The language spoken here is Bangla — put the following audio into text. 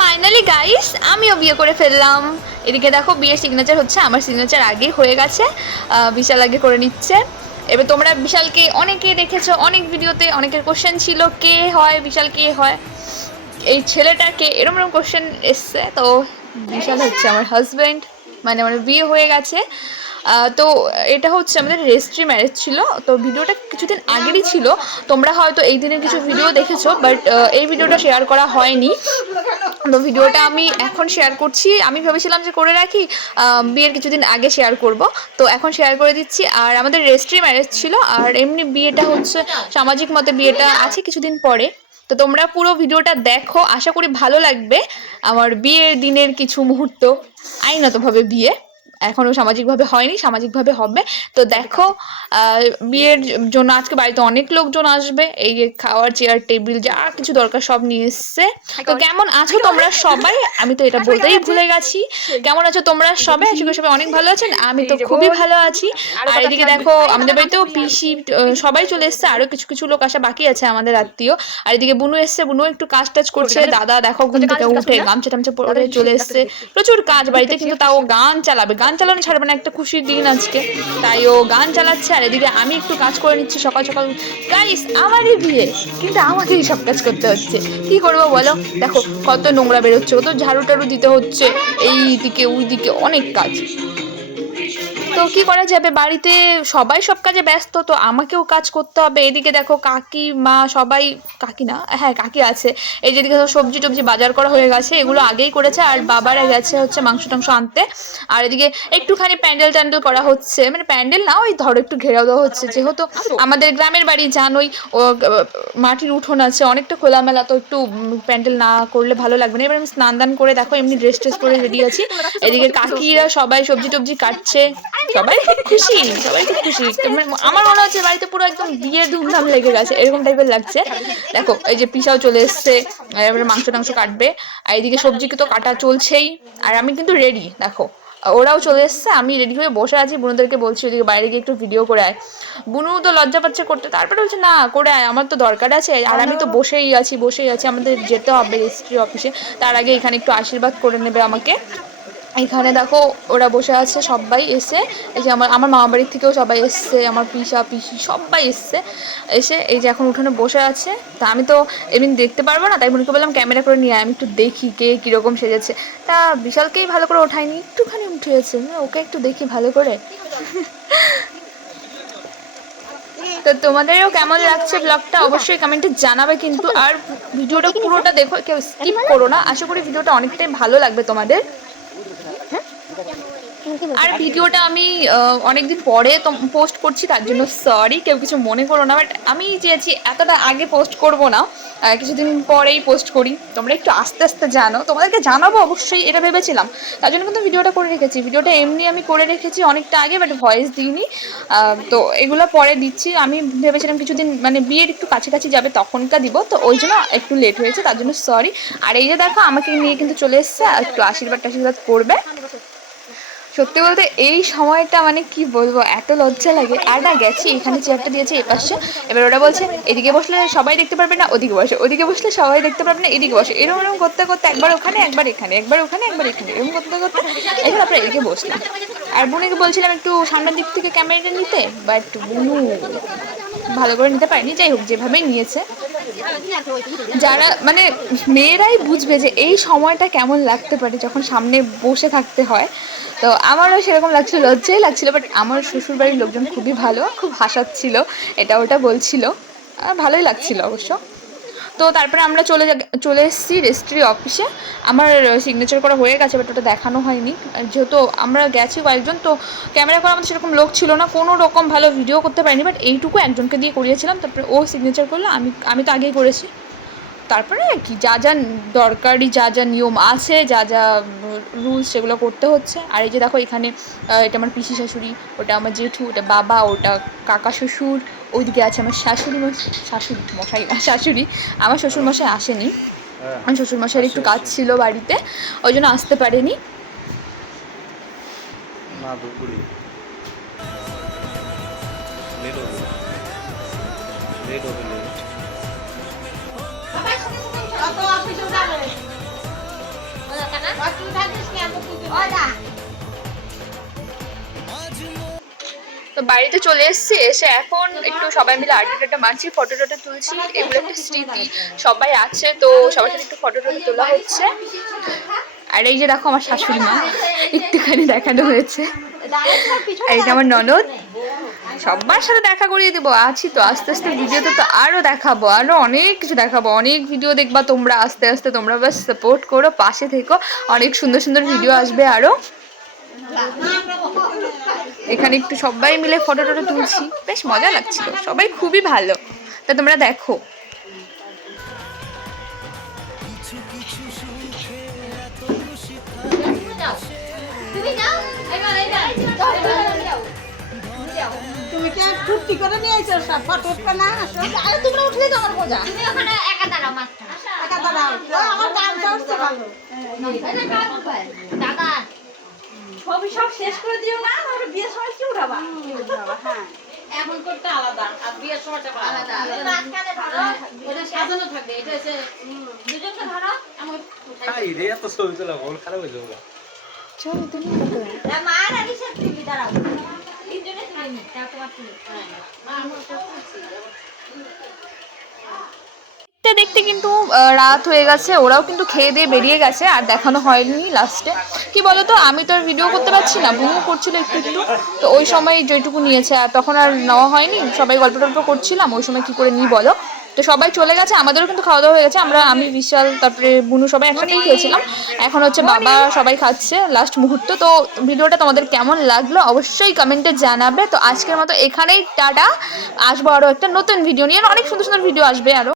ফাইনালি গাইস আমিও বিয়ে করে ফেললাম। এদিকে দেখো বিয়ের সিগনেচার হচ্ছে, আমার সিগনেচার আগেই হয়ে গেছে, বিশাল আগে করে নিচ্ছে। এবার তোমরা বিশালকে অনেকে দেখেছো, অনেক ভিডিওতে অনেকের কোশ্চেন ছিল কে হয় বিশাল, কে হয় এই ছেলেটাকে, এরম এরম কোশ্চেন এসছে। তো বিশাল হচ্ছে আমার হাজব্যান্ড, মানে আমার বিয়ে হয়ে গেছে। তো এটা হচ্ছে আমাদের রেজিস্ট্রি ম্যারেজ ছিল। তো ভিডিওটা কিছুদিন আগেরই ছিল, তোমরা হয়তো এই দিনের কিছু ভিডিও দেখেছো, বাট এই ভিডিওটা শেয়ার করা হয়নি। তো ভিডিওটা আমি এখন শেয়ার করছি। আমি ভেবেছিলাম যে করে রাখি, বিয়ের কিছুদিন আগে শেয়ার করব, তো এখন শেয়ার করে দিচ্ছি। আর আমাদের রেজিস্ট্রি ম্যারেজ ছিল, আর এমনি বিয়েটা হচ্ছে সামাজিক মতে বিয়েটা আছে কিছুদিন পরে। তো তোমরা পুরো ভিডিওটা দেখো, আশা করি ভালো লাগবে। আমার বিয়ের দিনের কিছু মুহূর্ত, আইনতভাবে বিয়ে এখনও সামাজিকভাবে হয়নি, সামাজিকভাবে হবে। তো দেখো, বিয়ের জন্য আজকে বাড়িতে অনেক লোকজন আসবে, এই যে খাওয়ার চেয়ার টেবিল যা কিছু দরকার সব নিয়ে এসছে। তো কেমন আছো তোমরা সবাই? আমি তো এটা বলতেই ভুলে গেছি, কেমন আছো তোমরা সবাই? আশা করি সবাই অনেক ভালো আছেন, আমি তো খুবই ভালো আছি। আর এদিকে দেখো আমাদের বাড়িতেও পিসি সবাই চলে এসছে, আরো কিছু কিছু লোক আসা বাকি আছে আমাদের আত্মীয়। আর এদিকে বুনু এসছে, বুনু একটু কাজ টাজ করছে। দাদা দেখো ঘুম থেকে উঠে গামছা টামছা পরে চলে এসছে, প্রচুর কাজ বাড়িতে, কিন্তু তাও গান চালাবে, গান চালানো ছাড়বে না, একটা খুশির দিন আজকে, তাই ও গান চালাচ্ছে। আর এদিকে আমি একটু কাজ করে নিচ্ছি সকাল সকাল। গাইস আমারই বিয়ে, কিন্তু আমাকেই সব কাজ করতে হচ্ছে, কি করবো বলো? দেখো কত নোংরা বেরোচ্ছে, কত ঝাড়ু টাড়ু দিতে হচ্ছে, এই দিকে ওই দিকে অনেক কাজ। তো কি করা যাবে, বাড়িতে সবাই সব কাজে ব্যস্ত, তো আমাকেও কাজ করতে হবে। এদিকে দেখো কাকি মা সবাই, কাকি না হ্যাঁ কাকি আছে, এই যেদিকে সবজি টবজি বাজার করা হয়ে গেছে, এগুলো আগেই করেছে। আর বাবারা গেছে হচ্ছে মাংস টাংস আনতে। আর এদিকে একটুখানি প্যান্ডেল ট্যান্ডেল করা হচ্ছে, মানে প্যান্ডেল না, ওই ধরো একটু ঘেরাও দেওয়া হচ্ছে, যেহেতু আমাদের গ্রামের বাড়ি জানোই, ও মাটির উঠোন আছে, অনেকটা খোলামেলা, তো একটু প্যান্ডেল না করলে ভালো লাগবে না। এবার আমি স্নান দান করে দেখো এমনি ড্রেস ট্রেস পরে রেডি আছি। এদিকে কাকিরা সবাই সবজি টবজি কাটছে, সবাই খুব খুশি, সবাই খুব খুশি। আমার মনে হচ্ছে বাড়িতে পুরো একদম বিয়ের ধুমধাম লেগে গেছে, এরকম টাইপের লাগছে। দেখো এই যে পিসাও চলে এসছে, এবারে মাংস টাংস কাটবে। আর এইদিকে সবজিকে তো কাটা চলছেই, আর আমি কিন্তু রেডি। দেখো ওরাও চলে এসছে, আমি রেডি হয়ে বসে আছি, বুনুদেরকে বলছি ওদিকে বাইরে গিয়ে একটু ভিডিও করে আয়। বুনু তো লজ্জা পাচ্ছে করতে, তারপরে বলছে না করে আয়, আমার তো দরকার আছে। আর আমি তো বসেই আছি, আমাদের যেতে হবে রেজিস্ট্রি অফিসে, তার আগে এখানে একটু আশীর্বাদ করে নেবে আমাকে। এখানে দেখো ওরা বসে আছে সবাই এসে, এই যে আমার মামা বাড়ির থেকেও সবাই এসছে, আমার পিসা পিসি সবাই এসছে, এসে এই যে এখন উঠোনে বসে আছে। তা আমি তো এমনি দেখতে পারবো না, তাই বোনকে বললাম ক্যামেরা করে নিয়ে আমি একটু দেখি কে কীরকম সেজেছে। তা বিশালকেই ভালো করে ওঠায়নি, একটুখানি উঠেছে, ওকে একটু দেখি ভালো করে। তো তোমাদেরও কেমন লাগছে ব্লগটা অবশ্যই কমেন্টে জানাবে কিন্তু। আর ভিডিওটা পুরোটা দেখো, কেউ স্কিপ করো না, আশা করি ভিডিওটা অনেকটাই ভালো লাগবে তোমাদের। আর ভিডিওটা আমি অনেকদিন পরে তো পোস্ট করছি, তার জন্য সরি, কেউ কিছু মনে করো না। বাট আমি চেয়েছি এতটা আগে পোস্ট করব না, কিছুদিন পরেই পোস্ট করি, তোমরা একটু আস্তে আস্তে জানো, তোমাদেরকে জানাবো অবশ্যই এটা ভেবেছিলাম, তার জন্য কিন্তু ভিডিওটা করে রেখেছি। ভিডিওটা এমনি আমি করে রেখেছি অনেকটা আগে, বাট ভয়েস দিইনি। তো এগুলো পরে দিচ্ছি, আমি ভেবেছিলাম কিছুদিন মানে বিয়ের একটু কাছাকাছি যাবে তখনকার দিব, তো ওই জন্য একটু লেট হয়েছে, তার জন্য সরি। আর এই যে দেখো আমাকে নিয়ে কিন্তু চলে এসছে, একটু আশীর্বাদ করবে। সত্যি বলতে এই সময়টা মানে কি বলবো, এত লজ্জা লাগে। আর না গেছি, এখানে চেয়ারটা দিয়েছে এ পাশে, এবার ওরা বলছে এদিকে বসলে সবাই দেখতে পারবে না, ওদিকে বসে, ওদিকে বসলে সবাই দেখতে পারবে না, এদিকে বসে, এরকম এরকম করতে করতে একবার ওখানে একবার এখানে, একবার ওখানে একবার এখানে, এরকম করতে করতে এখন আপনার এদিকে বসলাম। আর বোনকে বলছিলাম একটু সামনের দিক থেকে ক্যামেরাটা নিতে, বাট বুনু ভালো করে নিতে পারেনি। যাই হোক, যেভাবেই নিয়েছে, যারা মানে মেয়েরাই বুঝবে যে এই সময়টা কেমন লাগতে পারে যখন সামনে বসে থাকতে হয়। তো আমারও সেরকম লাগছিল, লজ্জাই লাগছিল, বাট আমার শ্বশুরবাড়ির লোকজন খুবই ভালো, খুব হাসাচ্ছিল, এটা ওটা বলছিল, ভালোই লাগছিল অবশ্য। তো তারপরে আমরা চলে এসেছি রেজিস্ট্রি অফিসে। আমার সিগনেচার করা হয়ে গেছে, বাট ওটা দেখানো হয়নি, যেহেতু আমরা গেছি কয়েকজন, তো ক্যামেরা করা আমাদের সেরকম লোক ছিল না, কোনো রকম ভালো ভিডিও করতে পারিনি। বাট এইটুকু একজনকে দিয়ে করিয়েছিলাম, তারপরে ও সিগনেচার করলো, আমি তো আগেই করেছি। তারপরে কি যা যা দরকারি যা যা নিয়ম আছে, যা যা রুলস, সেগুলো করতে হচ্ছে। আর এই যে দেখো এখানে এটা আমার পিসি শাশুড়ি, ওটা আমার জেঠু, ওটা বাবা, ওটা কাকা শ্বশুর, ওইদিকে আছে আমার শাশুড়ি মশাই না শাশুড়ি, আমার শ্বশুরমশাই আসেনি, আমার শ্বশুরমশাইয়ের একটু কাজ ছিল বাড়িতে, ওই জন্য আসতে পারেনি। তো বাড়িতে চলে এসেছি, এসে এখন একটু সবাই মিলে আড্ডা মারছি, ফটো টটো তুলছি, এগুলো একটা স্মৃতি। সবাই আছে তো সবার সাথে একটু ফটো টটো তোলা হচ্ছে। আর এই যে দেখো আমার শাশুড়ি মা, একটুখানি দেখানো হয়েছে। আর এটা আমার ননদ, সবার সাথে দেখা করিয়ে দেবো। আছি তো, আস্তে আস্তে ভিডিওতে তো আরো দেখাবো, আরো অনেক কিছু দেখাবো, অনেক ভিডিও দেখবা তোমরা আস্তে আস্তে। তোমরা বাস সাপোর্ট করো, পাশে থেকো, অনেক সুন্দর সুন্দর ভিডিও আসবে আরো। এখানে একটু সবাই মিলে ফটো টটো তুলছি, বেশ মজা লাগছিল, সবাই খুবই ভালো। তা তোমরা দেখো। তুমি কি ছুটি করে নিয়ে আইছো সব ফটো উঠবে না? আরে তোমরা উঠলে তো আমার বোঝা। তুমি ওখানে একা দাঁড়াও মাত্র। একা দাঁড়াও। আমার কাজ হচ্ছে ভালো। দাদা ছবি সব শেষ করে দিও না, তাহলে বিয়ের সময় কি উঠাবা? হ্যাঁ। এখন করতে আলাদা আর বিয়ের সময়টা আলাদা। মাঝখানে ধরো, এটা সাজানো থাকবে, এটা হচ্ছে দুজনকে ধরো। আমার খাই রে এত ছবি তোলা বল খারাপ হয়ে যাবে। মা আর রিসেট তুমি দাঁড়াও। তিনজনে তুমি নি, তা তোমার তুমি। দেখতে দেখতে কিন্তু রাত হয়ে গেছে, ওরাও কিন্তু খেয়ে দিয়ে বেরিয়ে গেছে, আর দেখানো হয়নি লাস্টে। কি বলতো, আমি তো আর ভিডিও করতে পারছি না, বুমু করছিল একটু একটু, তো ওই সময় যেটুকু নিয়েছে, আর তখন আর নেওয়া হয়নি। সবাই গল্প টল্প করছিলাম, ওই সময় কি করে নিই বলো। তো সবাই চলে গেছে, আমাদেরও কিন্তু খাওয়া দাওয়া হয়ে গেছে। আমি বিশাল তারপরে বুনু সবাই একসাথেই খেয়েছিলাম। এখন হচ্ছে বাবা সবাই খাচ্ছে, লাস্ট মুহূর্ত। তো ভিডিওটা তোমাদের কেমন লাগলো অবশ্যই কমেন্টে জানাবে। তো আজকের মতো এখানেই টাটা, আসবো আরও একটা নতুন ভিডিও নিয়ে, অনেক সুন্দর সুন্দর ভিডিও আসবে আরও।